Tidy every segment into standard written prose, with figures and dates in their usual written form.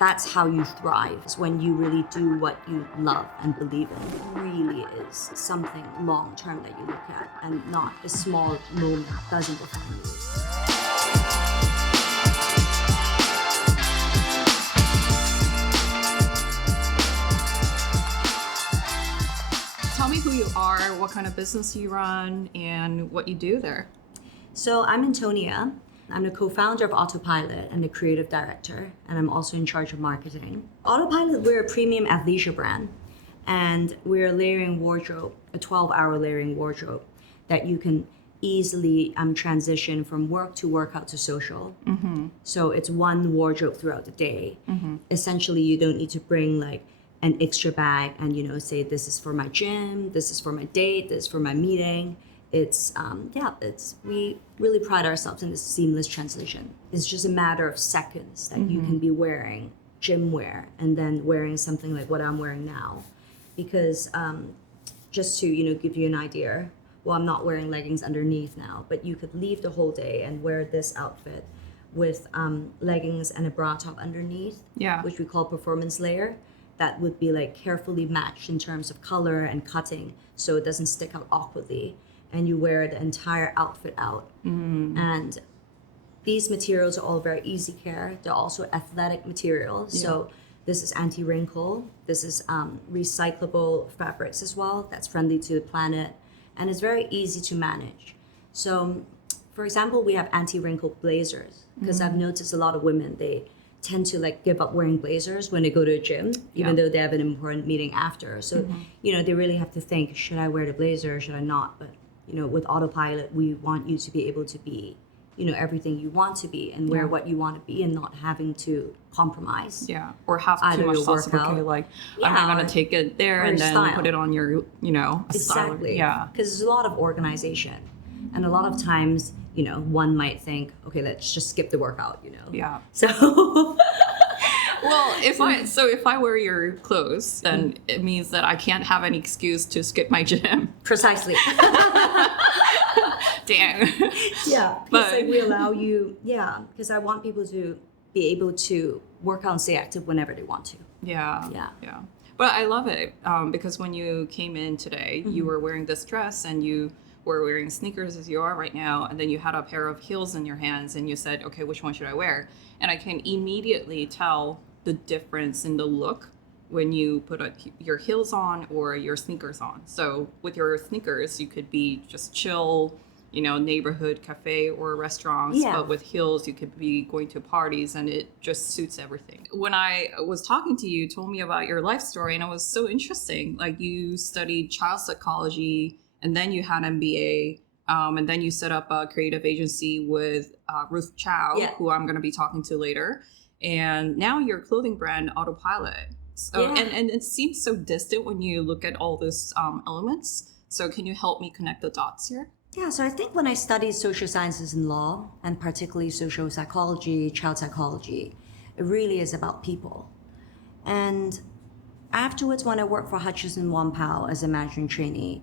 that's how you thrive. It's when you really do what you love and believe in. It really is something long term that you look at, and not a small moment that doesn't define you. Tell me who you are, what kind of business you run, and what you do there. So I'm Antonia. I'm the co-founder of Autopilot and the creative director, and I'm also in charge of marketing. Autopilot, we're a premium athleisure brand, and we're a layering wardrobe, a 12-hour layering wardrobe that you can easily transition from work to workout to social. Mm-hmm. So it's one wardrobe throughout the day. Mm-hmm. Essentially, you don't need to bring like an extra bag and say this is for my gym, this is for my date, this is for my meeting. We really pride ourselves in this seamless transition. It's just a matter of seconds that you can be wearing gym wear and then wearing something like what I'm wearing now. Because just to give you an idea, well, I'm not wearing leggings underneath now, but you could leave the whole day and wear this outfit with leggings and a bra top underneath, which we call performance layer. That would be like carefully matched in terms of color and cutting so it doesn't stick out awkwardly. And you wear the entire outfit out. And these materials are all very easy care. They're also athletic materials. Yeah. So this is anti-wrinkle. This is recyclable fabrics as well. That's friendly to the planet. And it's very easy to manage. So for example, we have anti-wrinkle blazers because I've noticed a lot of women, they tend to like give up wearing blazers when they go to a gym, even though they have an important meeting after. So, they really have to think, should I wear the blazer or should I not? But with Autopilot, we want you to be able to be, everything you want to be and wear what you want to be and not having to compromise. Yeah, or have too much sauce. Okay, like I'm not going to take it there and then put it on your, Exactly. Style. Yeah. Because there's a lot of organization. And a lot of times, one might think, okay, let's just skip the workout, Yeah. So... Well, if I wear your clothes, then it means that I can't have any excuse to skip my gym. Precisely. Damn. Yeah, because we allow you. Yeah, because I want people to be able to work out and stay active whenever they want to. Yeah. But I love it because when you came in today, you were wearing this dress and you were wearing sneakers as you are right now, and then you had a pair of heels in your hands and you said, okay, which one should I wear? And I can immediately tell the difference in the look when you put your heels on or your sneakers on. So with your sneakers, you could be just chill, neighborhood cafe or restaurants. Yeah. But with heels, you could be going to parties and it just suits everything. When I was talking to you, you told me about your life story and it was so interesting. Like you studied child psychology and then you had an MBA. And then you set up a creative agency with Ruth Chow, who I'm going to be talking to later. And now your clothing brand, Autopilot. So, and it seems so distant when you look at all those elements. So can you help me connect the dots here? Yeah, so I think when I studied social sciences and law, and particularly social psychology, child psychology, it really is about people. And afterwards, when I worked for Hutchison Whampoa as a management trainee,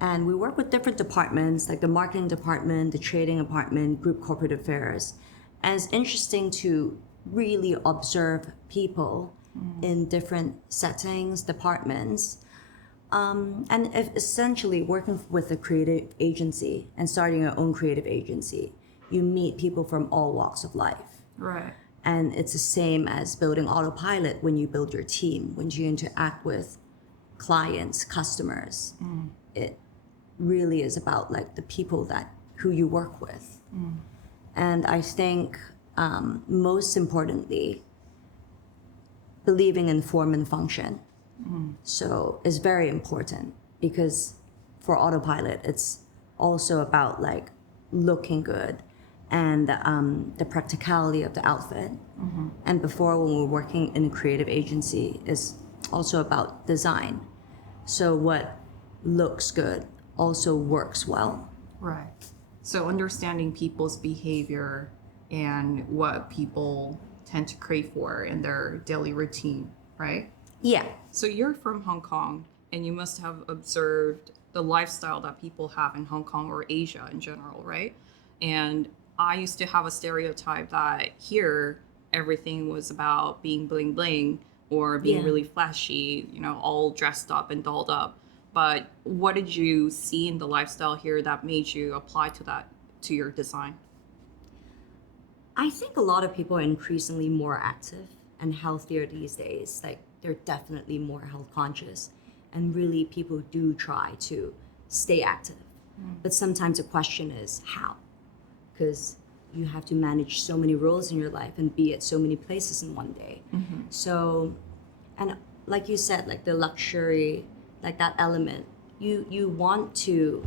and we work with different departments, like the marketing department, the trading department, group corporate affairs. And it's interesting to really observe people in different settings, departments, and essentially working with a creative agency and starting your own creative agency. You meet people from all walks of life. Right. And it's the same as building Autopilot when you build your team, when you interact with clients, customers. It really is about like the people who you work with. And I think most importantly, believing in form and function. So it's very important because for Autopilot, it's also about like looking good and the practicality of the outfit. And before, when we were working in a creative agency, is also about design. So what looks good also works well. Right. So understanding people's behavior and what people tend to crave for in their daily routine, right? Yeah. So you're from Hong Kong and you must have observed the lifestyle that people have in Hong Kong or Asia in general, right? And I used to have a stereotype that here everything was about being bling bling or being Yeah. really flashy, you know, all dressed up and dolled up. But what did you see in the lifestyle here that made you apply to that to your design? I think a lot of people are increasingly more active and healthier these days. Like they're definitely more health conscious, and really people do try to stay active. But sometimes the question is how, because you have to manage so many roles in your life and be at so many places in one day. So, and like you said, like the luxury, like that element, you want to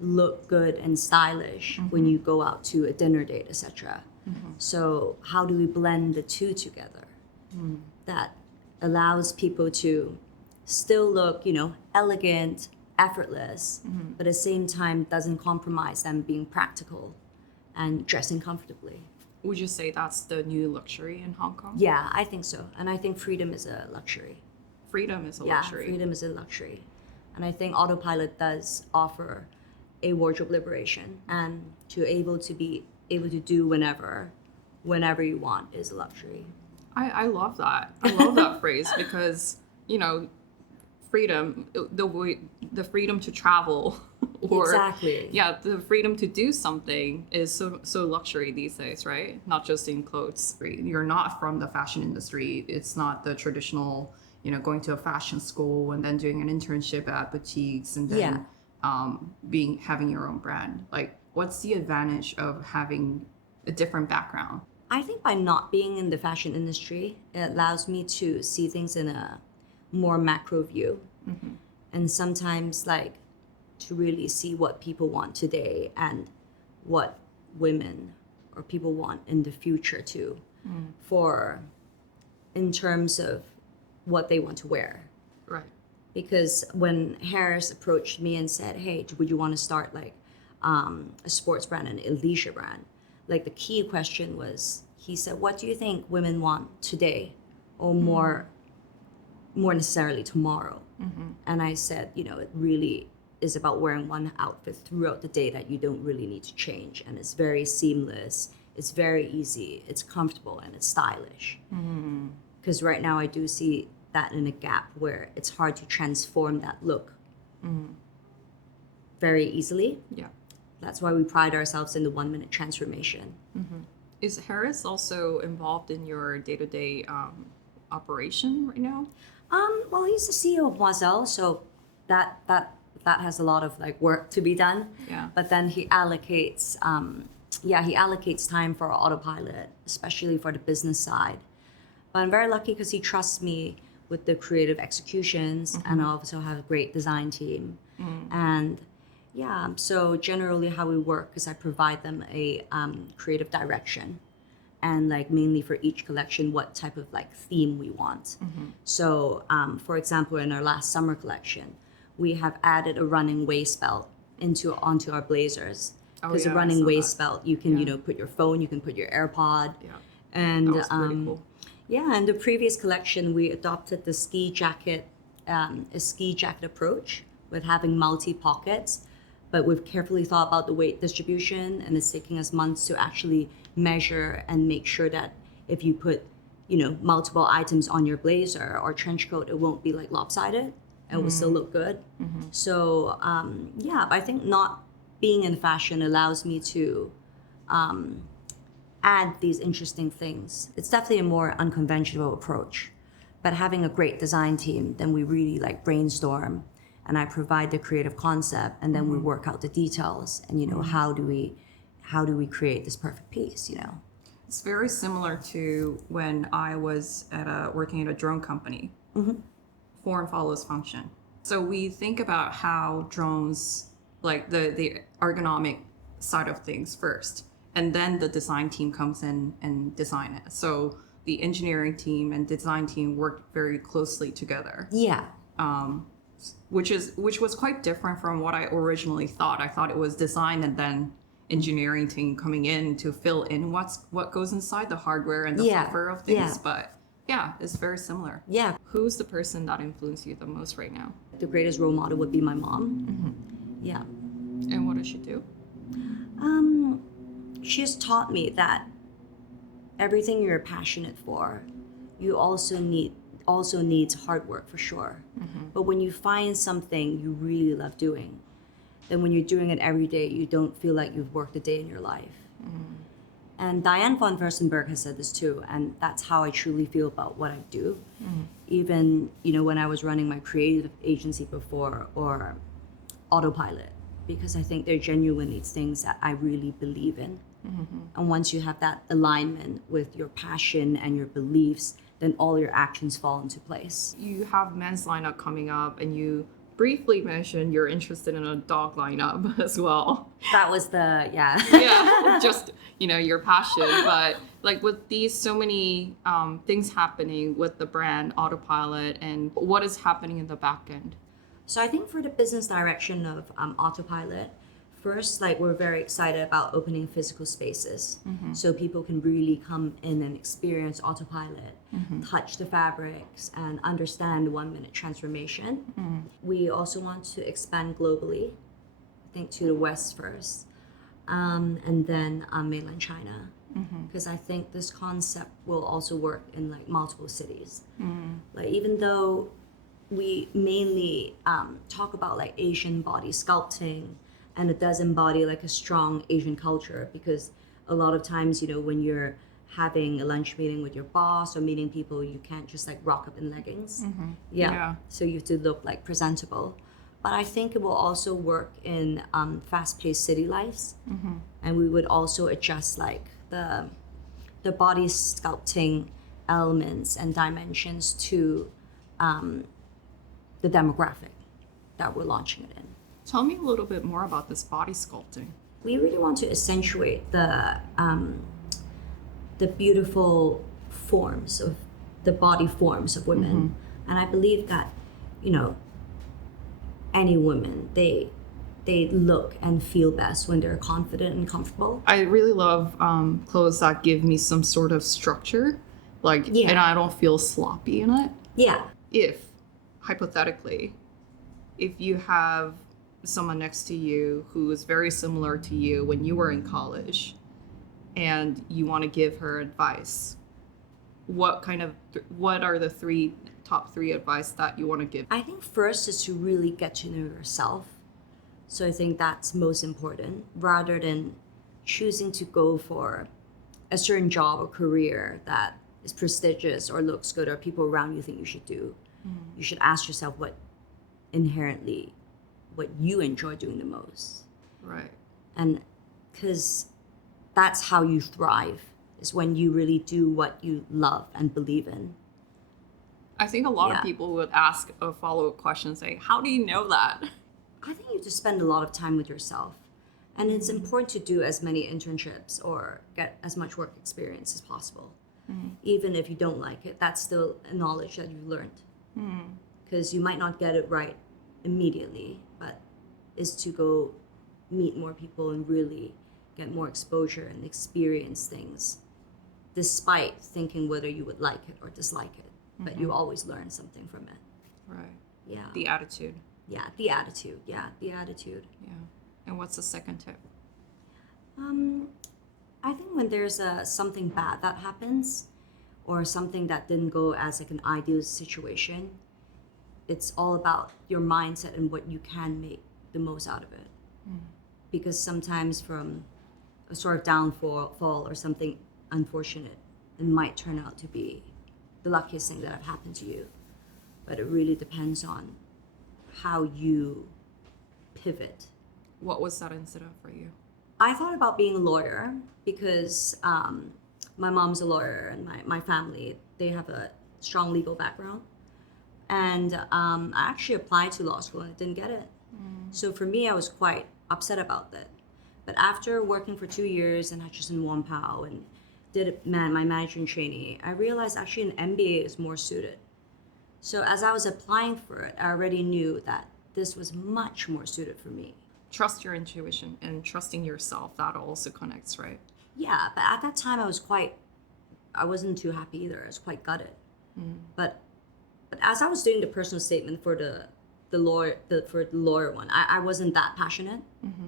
look good and stylish when you go out to a dinner date, etc. So how do we blend the two together that allows people to still look, you know, elegant, effortless, but at the same time doesn't compromise them being practical and dressing comfortably? Would you say that's the new luxury in Hong Kong? Yeah, I think so. And I think freedom is a luxury. Freedom is a Yeah, luxury. freedom is a luxury. And I think Autopilot does offer a wardrobe liberation, and to be able to do whenever you want is a luxury. I love that. I love that phrase because, you know, freedom, the freedom to travel or Exactly. yeah, the freedom to do something is so luxury these days, right? Not just in clothes. You're not from the fashion industry. It's not the traditional, you know, going to a fashion school and then doing an internship at boutiques and then having your own brand. Like, what's the advantage of having a different background? I think by not being in the fashion industry, it allows me to see things in a more macro view. And sometimes like to really see what people want today and what women or people want in the future too, for in terms of what they want to wear. Right. Because when Harris approached me and said, hey, would you want to start like a sports brand and a leisure brand? Like the key question was, he said, what do you think women want today or more necessarily tomorrow? And I said, you know, it really is about wearing one outfit throughout the day that you don't really need to change. And it's very seamless. It's very easy. It's comfortable and it's stylish. Because right now I do see that in a gap where it's hard to transform that look very easily. Yeah. That's why we pride ourselves in the 1 minute transformation. Is Harris also involved in your day-to-day operation right now? Well, he's the CEO of Moiselle, so that has a lot of like work to be done. Yeah. But then he allocates time for Autopilot, especially for the business side. But I'm very lucky because he trusts me with the creative executions, and I also have a great design team. And yeah, so generally how we work is I provide them a creative direction, and like mainly for each collection, what type of like theme we want. So for example, in our last summer collection, we have added a running waist belt onto our blazers. Because a running waist belt, you can, you know, put your phone, you can put your AirPod. Yeah. And That was pretty cool. yeah, in the previous collection, we adopted the ski jacket approach with having multi pockets, but we've carefully thought about the weight distribution, and it's taking us months to actually measure and make sure that if you put, you know, multiple items on your blazer or trench coat, it won't be like lopsided and it will still look good. So yeah, I think not being in fashion allows me to add these interesting things. It's definitely a more unconventional approach, but having a great design team, then we really like brainstorm, and I provide the creative concept, and then we work out the details, and you know, how do we create this perfect piece, you know? It's very similar to when I was working at a drone company. Form follows function. So we think about how drones, like the ergonomic side of things first, and then the design team comes in and design it. So the engineering team and design team work very closely together. Yeah. Which was quite different from what I originally thought. I thought it was design and then engineering team coming in to fill in what goes inside the hardware and the software of things. Yeah. But yeah, it's very similar. Yeah. Who's the person that influenced you the most right now? The greatest role model would be my mom. Yeah. And what does she do? She has taught me that everything you're passionate for, you also needs hard work for sure. But when you find something you really love doing, then when you're doing it every day, you don't feel like you've worked a day in your life. And Diane von Furstenberg has said this too, and that's how I truly feel about what I do. Even, when I was running my creative agency before, or Autopilot, because I think they're genuinely things that I really believe in. And once you have that alignment with your passion and your beliefs, then all your actions fall into place. You have men's lineup coming up, and you briefly mentioned you're interested in a dog lineup as well. That was yeah, just your passion. But like with these so many things happening with the brand Autopilot, and what is happening in the back end? So I think for the business direction of Autopilot, first, we're very excited about opening physical spaces, so people can really come in and experience Autopilot, touch the fabrics, and understand 1-minute transformation. We also want to expand globally, I think to the West first, and then mainland China, because I think this concept will also work in multiple cities. Even though we mainly talk about Asian body sculpting, and it does embody a strong Asian culture, because a lot of times, when you're having a lunch meeting with your boss or meeting people, you can't just rock up in leggings. So you have to look presentable. But I think it will also work in fast-paced city lives, and we would also adjust the body sculpting elements and dimensions to the demographic that we're launching it in. Tell me a little bit more about this body sculpting. We really want to accentuate the beautiful forms of the body forms of women, and I believe that any woman, they look and feel best when they're confident and comfortable. I really love clothes that give me some sort of structure, and I don't feel sloppy in it. Yeah. If hypothetically, if you have someone next to you who is very similar to you when you were in college, and you want to give her advice, what are the top three advice that you want to give? I think first is to really get to know yourself. So I think that's most important, rather than choosing to go for a certain job or career that is prestigious or looks good or people around you think you should do. You should ask yourself what you enjoy doing the most. Right. And because that's how you thrive, is when you really do what you love and believe in. I think a lot of people would ask a follow-up question saying, how do you know that? I think you have to spend a lot of time with yourself. And it's important to do as many internships or get as much work experience as possible. Even if you don't like it, that's still a knowledge that you've learned. Because you might not get it right immediately, but is to go meet more people and really get more exposure and experience things, despite thinking whether you would like it or dislike it. But you always learn something from it. Right. Yeah. The attitude. Yeah, the attitude. Yeah, the attitude. Yeah. And what's the second tip? I think when there's something bad that happens, or something that didn't go as an ideal situation, it's all about your mindset and what you can make the most out of it. Because sometimes from a sort of downfall or something unfortunate, it might turn out to be the luckiest thing that have happened to you. But it really depends on how you pivot. What was that incident for you? I thought about being a lawyer because my mom's a lawyer, and my family, they have a strong legal background. And I actually applied to law school and didn't get it. So for me, I was quite upset about that. But after working for 2 years in Hutchison Whampoa and did my management trainee, I realized actually an MBA is more suited. So as I was applying for it, I already knew that this was much more suited for me. Trust your intuition and trusting yourself, that also connects, right? Yeah, but at that time I wasn't too happy either. I was quite gutted. But as I was doing the personal statement for the lawyer one, I wasn't that passionate,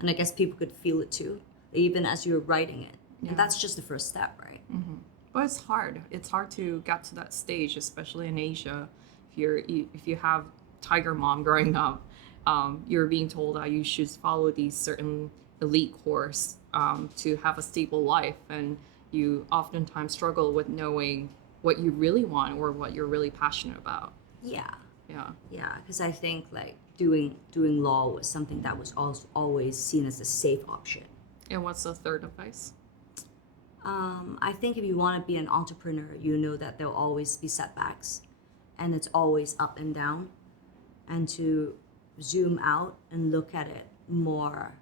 and I guess people could feel it too, even as you were writing it. And that's just the first step, right? Well, it's hard. It's hard to get to that stage, especially in Asia. If you have tiger mom growing up, you're being told that you should follow these certain elite course to have a stable life, and you oftentimes struggle with knowing what you really want or what you're really passionate about. Yeah. Yeah. Yeah, because I think like doing law was something that was always seen as a safe option. And what's the third advice? I think if you want to be an entrepreneur, you know that there'll always be setbacks, and it's always up and down, and to zoom out and look at it more,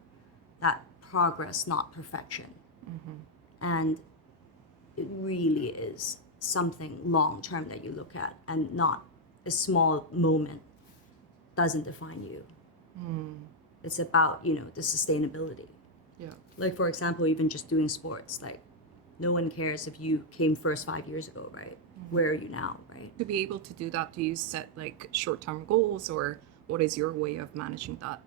that progress, not perfection. And it really is something long term that you look at, and not a small moment doesn't define you. It's about, the sustainability. Yeah. Like, for example, even just doing sports, like no one cares if you came first 5 years ago, right? Where are you now, right? To be able to do that, do you set like short-term goals, or what is your way of managing that?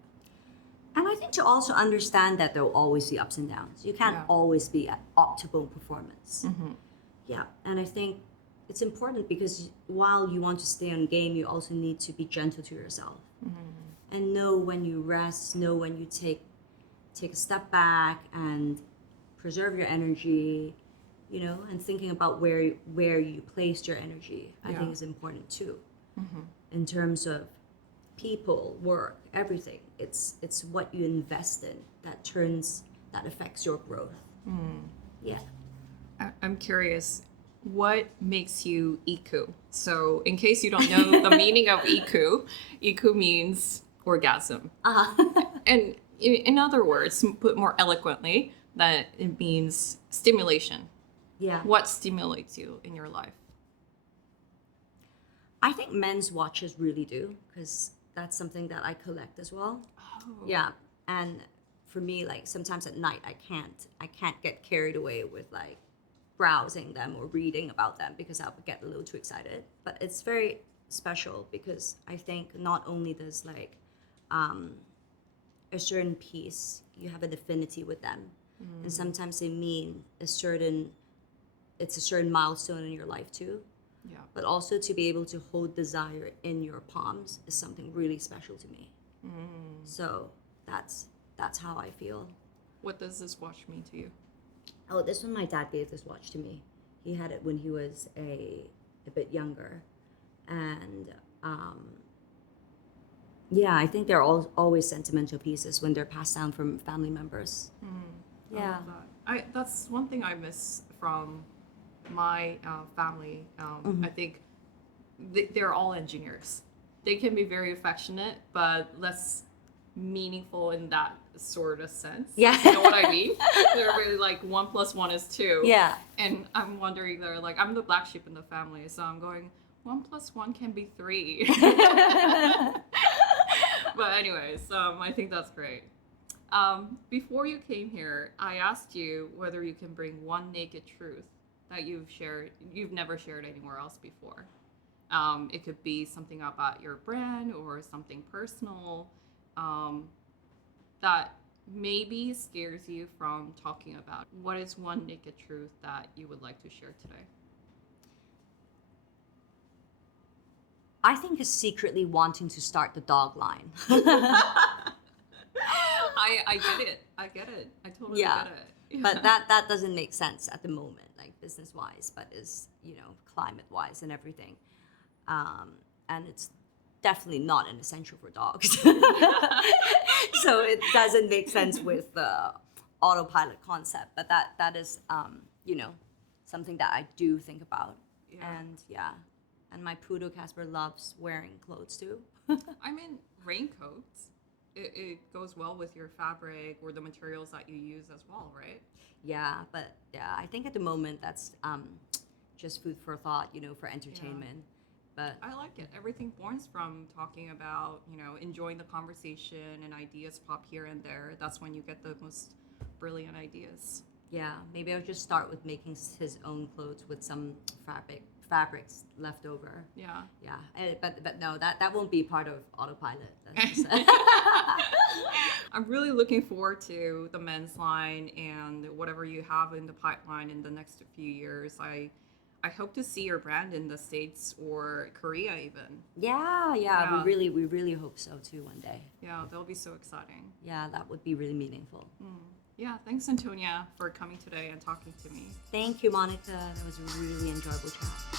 And I think to also understand that there will always be ups and downs. You can't always be at optimal performance. Yeah, and I think it's important because while you want to stay on game, you also need to be gentle to yourself and know when you rest, know when you take a step back and preserve your energy, and thinking about where you placed your energy, I think is important too. In terms of people, work, everything, it's what you invest in that affects your growth. Yeah. I'm curious, what makes you iku? So in case you don't know the meaning of iku means orgasm. And in other words, put more eloquently, that it means stimulation. Yeah. What stimulates you in your life? I think men's watches really do, because that's something that I collect as well. Oh. Yeah. And for me, like sometimes at night I can't get carried away with like browsing them or reading about them because I'll get a little too excited. But it's very special because I think not only does like a certain piece, you have an affinity with them. And sometimes they mean it's a certain milestone in your life too. Yeah. But also to be able to hold desire in your palms is something really special to me. So that's how I feel. What does this watch mean to you? Oh, this one, my dad gave this watch to me. He had it when he was a bit younger. And yeah, I think they're always sentimental pieces when they're passed down from family members. I love that. That's one thing I miss from my family. I think they're all engineers. They can be very affectionate, but less meaningful in that sort of sense. Yeah. You know what I mean? They're really like 1 + 1 is 2. Yeah. And I'm wondering, they're like, I'm the black sheep in the family, so I'm going, 1 + 1 can be 3. But anyways, I think that's great. Before you came here, I asked you whether you can bring one naked truth that you've never shared anywhere else before. It could be something about your brand or something personal that maybe scares you from talking about. What is one naked truth that you would like to share today? I think is secretly wanting to start the dog line. I get it. I totally Yeah. get it. But that doesn't make sense at the moment, like business wise, but is climate wise and everything. And it's definitely not an essential for dogs. So it doesn't make sense with the autopilot concept. But that is something that I do think about. Yeah. And my poodle Casper loves wearing clothes too. I mean, raincoats. It goes well with your fabric or the materials that you use as well, right? Yeah, but I think at the moment that's just food for thought, for entertainment. But I like it. Everything borns from talking about, enjoying the conversation, and ideas pop here and there. That's when you get the most brilliant ideas. yeah, maybe I'll just start with making his own clothes with some fabrics left over. Yeah. Yeah, but no, that won't be part of Autopilot. That's just, I'm really looking forward to the men's line and whatever you have in the pipeline in the next few years. I hope to see your brand in the States or Korea even. yeah, Yeah. we really hope so too one day. Yeah, that'll be so exciting. Yeah, that would be really meaningful. Yeah, thanks Antonia for coming today and talking to me. Thank you, Monica. That was a really enjoyable chat.